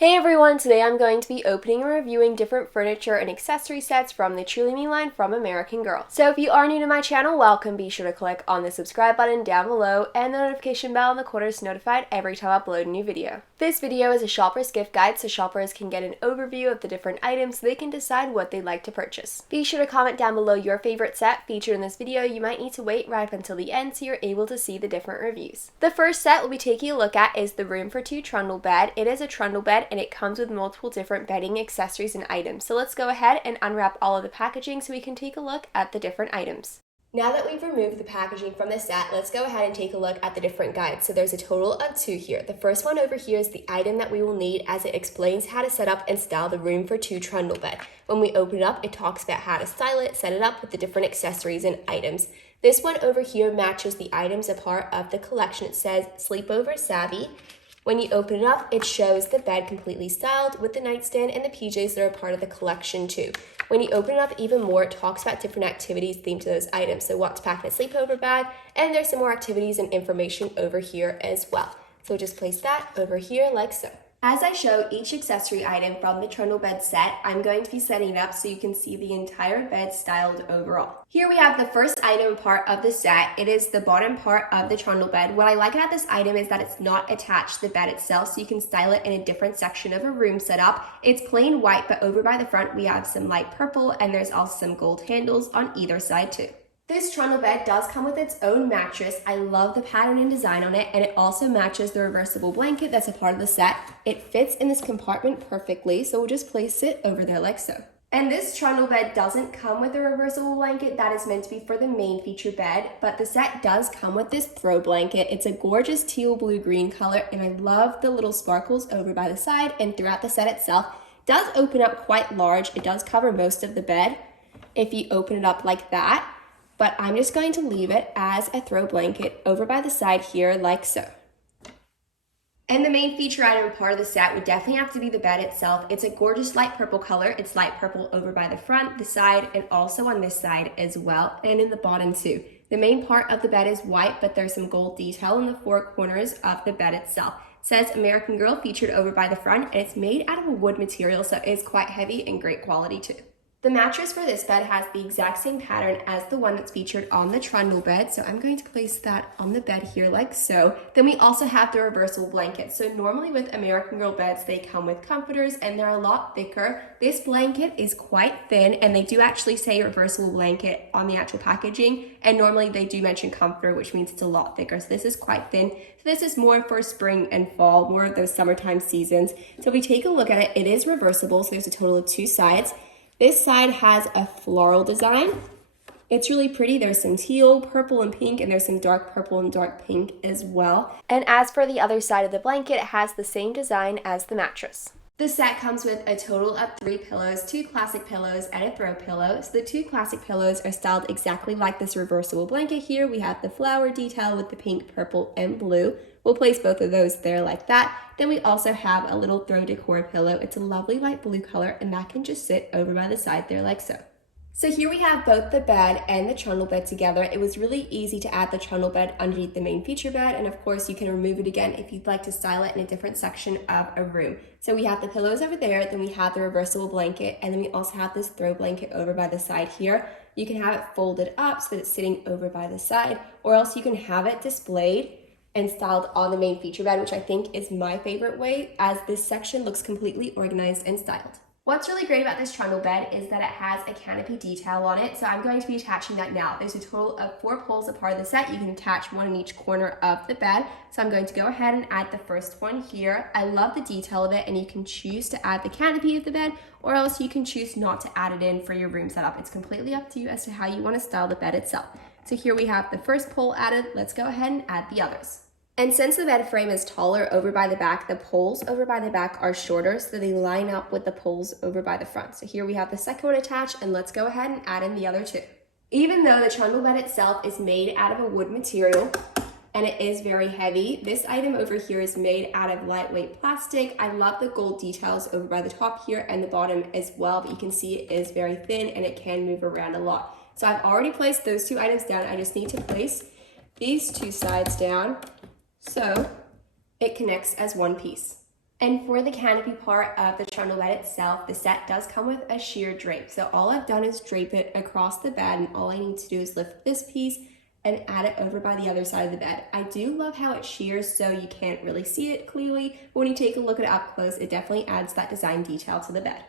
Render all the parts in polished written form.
Hey everyone, today I'm going to be opening and reviewing different furniture and accessory sets from the Truly Me line from American Girl. So if you are new to my channel, welcome. Be sure to click on the subscribe button down below and the notification bell in the corner to be notified every time I upload a new video. This video is a shopper's gift guide so shoppers can get an overview of the different items so they can decide what they'd like to purchase. Be sure to comment down below your favorite set featured in this video. You might need to wait right up until the end so you're able to see the different reviews. The first set we'll be taking a look at is the Room for Two Trundle Bed. It is a trundle bed and it comes with multiple different bedding accessories and items. So let's go ahead and unwrap all of the packaging so we can take a look at the different items. Now that we've removed the packaging from the set, let's go ahead and take a look at the different guides. So there's a total of 2 here. The first one over here is the item that we will need as it explains how to set up and style the Room for Two Trundle Bed. When we open it up, it talks about how to style it, set it up with the different accessories and items. This one over here matches the items a part of the collection. It says Sleepovers Savvy. When you open it up, it shows the bed completely styled with the nightstand and the PJs that are part of the collection too. When you open it up even more, it talks about different activities themed to those items. So what to pack in a sleepover bag, and there's some more activities and information over here as well. So just place that over here like so. As I show each accessory item from the Trundle Bed set, I'm going to be setting it up so you can see the entire bed styled overall. Here we have the first item part of the set. It is the bottom part of the Trundle Bed. What I like about this item is that it's not attached to the bed itself, so you can style it in a different section of a room setup. It's plain white, but over by the front we have some light purple, and there's also some gold handles on either side too. This trundle bed does come with its own mattress. I love the pattern and design on it, and it also matches the reversible blanket that's a part of the set. It fits in this compartment perfectly, so we'll just place it over there like so. And this trundle bed doesn't come with a reversible blanket. That is meant to be for the main feature bed, but the set does come with this throw blanket. It's a gorgeous teal blue green color, and I love the little sparkles over by the side and throughout the set itself. It does open up quite large. It does cover most of the bed if you open it up like that. But I'm just going to leave it as a throw blanket over by the side here like so. And the main feature item part of the set would definitely have to be the bed itself. It's a gorgeous light purple color. It's light purple over by the front, the side, and also on this side as well, and in the bottom too. The main part of the bed is white, but there's some gold detail in the 4 corners of the bed itself. It says American Girl featured over by the front, and it's made out of a wood material, so it's quite heavy and great quality too. The mattress for this bed has the exact same pattern as the one that's featured on the trundle bed, so I'm going to place that on the bed here like so. Then we also have the reversible blanket. So normally with American Girl beds, they come with comforters and they're a lot thicker. This blanket is quite thin, and they do actually say reversible blanket on the actual packaging, and normally they do mention comforter, which means it's a lot thicker. So this is quite thin. So this is more for spring and fall, more of those summertime seasons. So if we take a look at it, it is reversible, so there's a total of 2 sides. This side has a floral design. It's really pretty. There's some teal, purple, and pink, and there's some dark purple and dark pink as well. And as for the other side of the blanket, it has the same design as the mattress. The set comes with a total of 3 pillows, 2 classic pillows, and a throw pillow. So the 2 classic pillows are styled exactly like this reversible blanket here. We have the flower detail with the pink, purple, and blue. We'll place both of those there like that. Then we also have a little throw decor pillow. It's a lovely light blue color, and that can just sit over by the side there like so. So here we have both the bed and the trundle bed together. It was really easy to add the trundle bed underneath the main feature bed, and of course you can remove it again if you'd like to style it in a different section of a room. So we have the pillows over there, then we have the reversible blanket, and then we also have this throw blanket over by the side here. You can have it folded up so that it's sitting over by the side, or else you can have it displayed and styled on the main feature bed, which I think is my favorite way, as this section looks completely organized and styled. What's really great about this trundle bed is that it has a canopy detail on it, so I'm going to be attaching that now. There's a total of 4 poles a part of the set. You can attach 1 in each corner of the bed, so I'm going to go ahead and add the first one here. I love the detail of it, and you can choose to add the canopy of the bed, or else you can choose not to add it in for your room setup. It's completely up to you as to how you want to style the bed itself. So here we have the first pole added. Let's go ahead and add the others. And since the bed frame is taller over by the back, the poles over by the back are shorter, so they line up with the poles over by the front. So here we have the second one attached, and let's go ahead and add in the other 2. Even though the trundle bed itself is made out of a wood material, and it is very heavy, this item over here is made out of lightweight plastic. I love the gold details over by the top here and the bottom as well, but you can see it is very thin and it can move around a lot. So I've already placed those 2 items down. I just need to place these 2 sides down so it connects as one piece. And for the canopy part of the trundle bed itself, the set does come with a sheer drape. So all I've done is drape it across the bed, and all I need to do is lift this piece and add it over by the other side of the bed. I do love how it shears so you can't really see it clearly, but when you take a look at it up close, it definitely adds that design detail to the bed.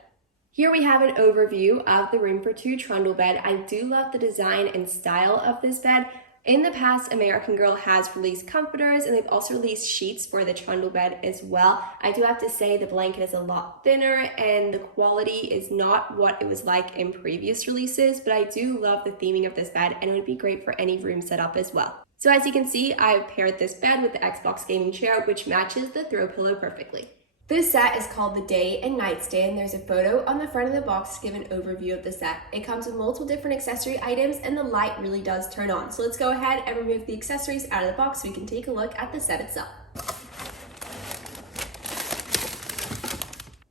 Here we have an overview of the room for Two Trundle Bed. I do love the design and style of this bed. In the past, American Girl has released comforters, and they've also released sheets for the trundle bed as well. I do have to say the blanket is a lot thinner and the quality is not what it was like in previous releases, but I do love the theming of this bed, and it would be great for any room setup as well. So as you can see, I've paired this bed with the Xbox gaming chair, which matches the throw pillow perfectly. This set is called the Day and Nightstand. There's a photo on the front of the box to give an overview of the set. It comes with multiple different accessory items, and the light really does turn on. So let's go ahead and remove the accessories out of the box so we can take a look at the set itself.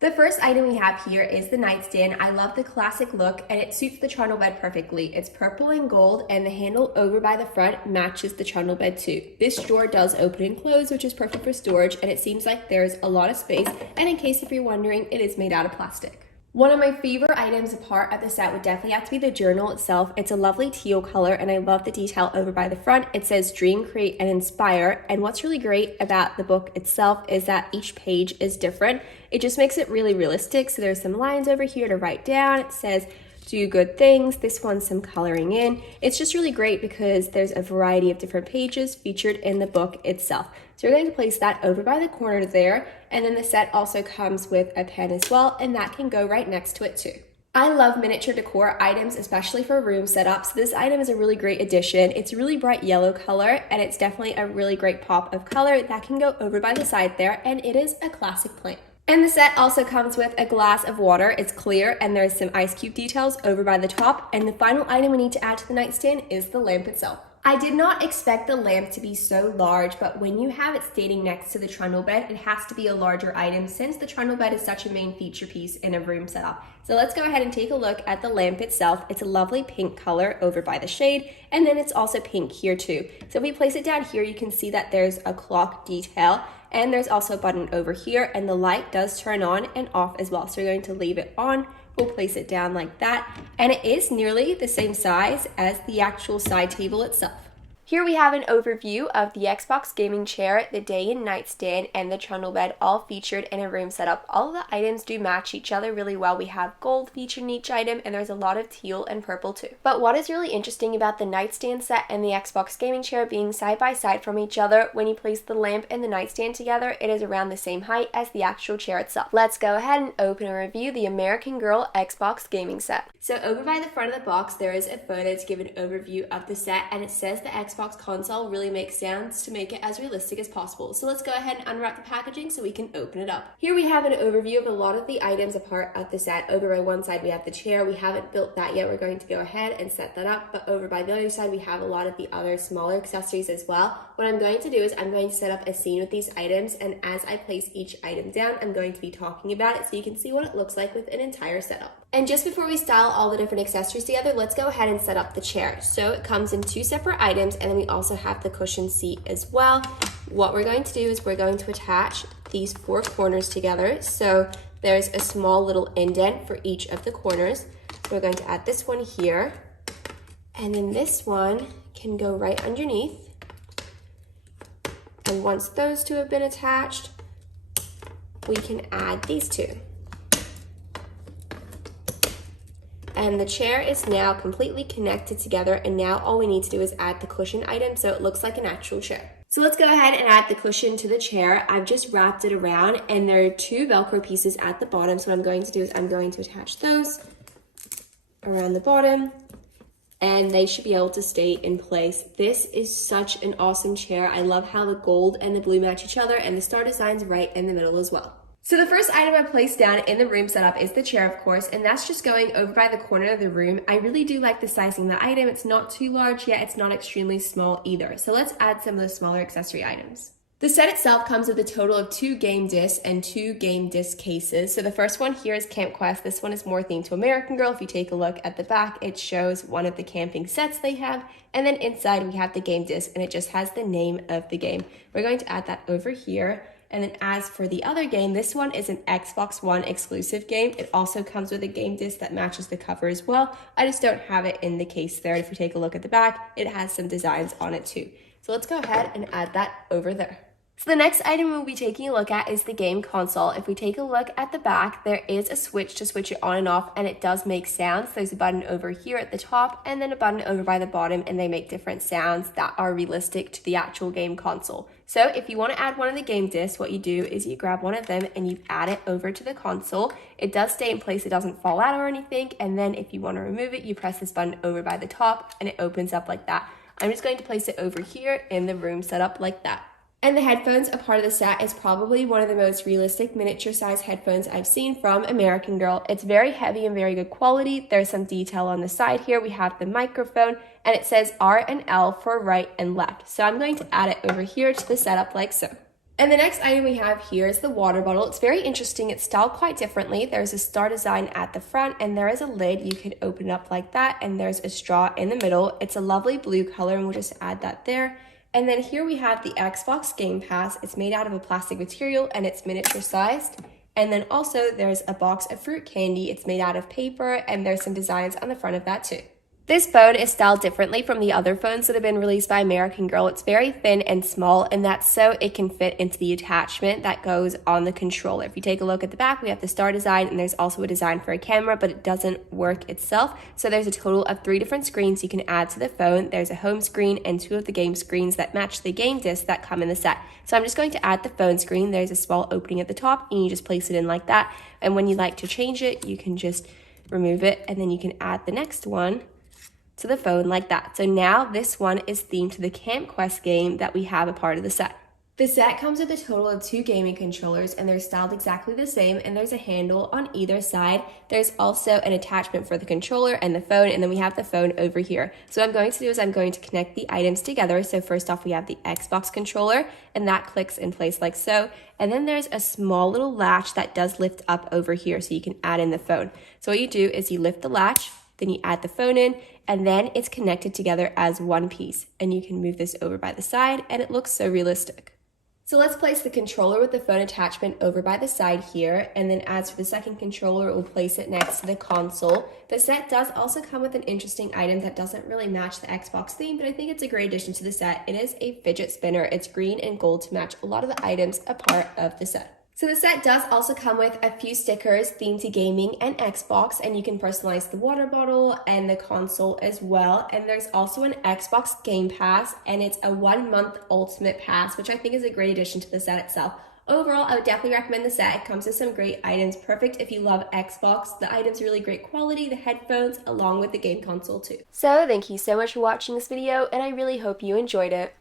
The first item we have here is the nightstand. I love the classic look, and it suits the trundle bed perfectly. It's purple and gold, and the handle over by the front matches the trundle bed too. This drawer does open and close, which is perfect for storage, and it seems like there's a lot of space, and in case if you're wondering, it is made out of plastic. One of my favorite items apart of the set would definitely have to be the journal itself. It's a lovely teal color, and I love the detail over by the front. It says dream, create, and inspire. And what's really great about the book itself is that each page is different. It just makes it really realistic. So there's some lines over here to write down. It says do good things. This one's some coloring in. It's just really great because there's a variety of different pages featured in the book itself. So we're going to place that over by the corner there, and then the set also comes with a pen as well, and that can go right next to it too. I love miniature decor items, especially for room setups. This item is a really great addition. It's a really bright yellow color, and it's definitely a really great pop of color that can go over by the side there, and it is a classic plant. And the set also comes with a glass of water. It's clear, and there's some ice cube details over by the top. And the final item we need to add to the nightstand is the lamp itself. I did not expect the lamp to be so large, but when you have it standing next to the trundle bed, it has to be a larger item since the trundle bed is such a main feature piece in a room setup. So let's go ahead and take a look at the lamp itself. It's a lovely pink color over by the shade, and then it's also pink here too. So if we place it down here, you can see that there's a clock detail, and there's also a button over here, and the light does turn on and off as well. So we're going to leave it on. We'll place it down like that, and it is nearly the same size as the actual side table itself. Here we have an overview of the Xbox gaming chair, the day and nightstand, and the trundle bed, all featured in a room setup. All of the items do match each other really well. We have gold featured in each item, and there's a lot of teal and purple too. But what is really interesting about the nightstand set and the Xbox gaming chair being side by side from each other, when you place the lamp and the nightstand together, it is around the same height as the actual chair itself. Let's go ahead and open and review the American Girl Xbox gaming set. So over by the front of the box, there is a photo to give an overview of the set, and it says the Xbox console really makes sounds to make it as realistic as possible. So let's go ahead and unwrap the packaging so we can open it up. Here we have an overview of a lot of the items a part of the set. Over by one side we have the chair. We haven't built that yet. We're going to go ahead and set that up. But over by the other side we have a lot of the other smaller accessories as well. What I'm going to do is I'm going to set up a scene with these items, and as I place each item down, I'm going to be talking about it so you can see what it looks like with an entire setup. And just before we style all the different accessories together, let's go ahead and set up the chair. So it comes in two separate items, and then we also have the cushion seat as well. What we're going to do is we're going to attach these four corners together. So there's a small little indent for each of the corners. We're going to add this one here, and then this one can go right underneath. And once those two have been attached, we can add these two. And the chair is now completely connected together, and now all we need to do is add the cushion item so it looks like an actual chair. So let's go ahead and add the cushion to the chair. I've just wrapped it around, and there are two Velcro pieces at the bottom. So what I'm going to do is I'm going to attach those around the bottom, and they should be able to stay in place. This is such an awesome chair. I love how the gold and the blue match each other, and the star design's right in the middle as well. So the first item I placed down in the room setup is the chair, of course, and that's just going over by the corner of the room. I really do like the sizing of the item. It's not too large, yet it's not extremely small either. So let's add some of the smaller accessory items. The set itself comes with a total of 2 game discs and 2 game disc cases. So the first one here is Camp Quest. This one is more themed to American Girl. If you take a look at the back, it shows one of the camping sets they have. And then inside we have the game disc, and it just has the name of the game. We're going to add that over here. And then as for the other game, this one is an Xbox One exclusive game. It also comes with a game disc that matches the cover as well. I just don't have it in the case there. If you take a look at the back, it has some designs on it too. So let's go ahead and add that over there. So the next item we'll be taking a look at is the game console. If we take a look at the back, there is a switch to switch it on and off, and it does make sounds. There's a button over here at the top and then a button over by the bottom, and they make different sounds that are realistic to the actual game console. So if you want to add one of the game discs, what you do is you grab one of them and you add it over to the console. It does stay in place, it doesn't fall out or anything, and then if you want to remove it, you press this button over by the top and it opens up like that. I'm just going to place it over here in the room setup like that. And the headphones, a part of the set, is probably one of the most realistic miniature size headphones I've seen from American Girl. It's very heavy and very good quality. There's some detail on the side here. We have the microphone and it says R and L for right and left. So I'm going to add it over here to the setup like so. And the next item we have here is the water bottle. It's very interesting. It's styled quite differently. There's a star design at the front and there is a lid. You can open it up like that and there's a straw in the middle. It's a lovely blue color and we'll just add that there. And then here we have the Xbox Game Pass. It's made out of a plastic material and it's miniature sized. And then also there's a box of fruit candy. It's made out of paper and there's some designs on the front of that too. This phone is styled differently from the other phones that have been released by American Girl. It's very thin and small, and that's so it can fit into the attachment that goes on the controller. If you take a look at the back, we have the star design, and there's also a design for a camera, but it doesn't work itself. So there's a total of 3 different screens you can add to the phone. There's a home screen and 2 of the game screens that match the game discs that come in the set. So I'm just going to add the phone screen. There's a small opening at the top, and you just place it in like that. And when you like to change it, you can just remove it, and then you can add the next one to the phone like that. So now this one is themed to the Camp Quest game that we have a part of the set. The set comes with a total of 2 gaming controllers and they're styled exactly the same, and there's a handle on either side. There's also an attachment for the controller and the phone, and then we have the phone over here. So what I'm going to do is I'm going to connect the items together. So first off we have the Xbox controller and that clicks in place like so. And then there's a small little latch that does lift up over here so you can add in the phone. So what you do is you lift the latch, then you add the phone in, and then it's connected together as one piece. And you can move this over by the side and it looks so realistic. So let's place the controller with the phone attachment over by the side here. And then as for the second controller, we'll place it next to the console. The set does also come with an interesting item that doesn't really match the Xbox theme, but I think it's a great addition to the set. It is a fidget spinner. It's green and gold to match a lot of the items a part of the set. So the set does also come with a few stickers themed to gaming and Xbox, and you can personalize the water bottle and the console as well. And there's also an Xbox Game Pass, and it's a 1-month Ultimate Pass, which I think is a great addition to the set itself. Overall, I would definitely recommend the set. It comes with some great items, perfect if you love Xbox. The items are really great quality, the headphones, along with the game console too. So thank you so much for watching this video, and I really hope you enjoyed it.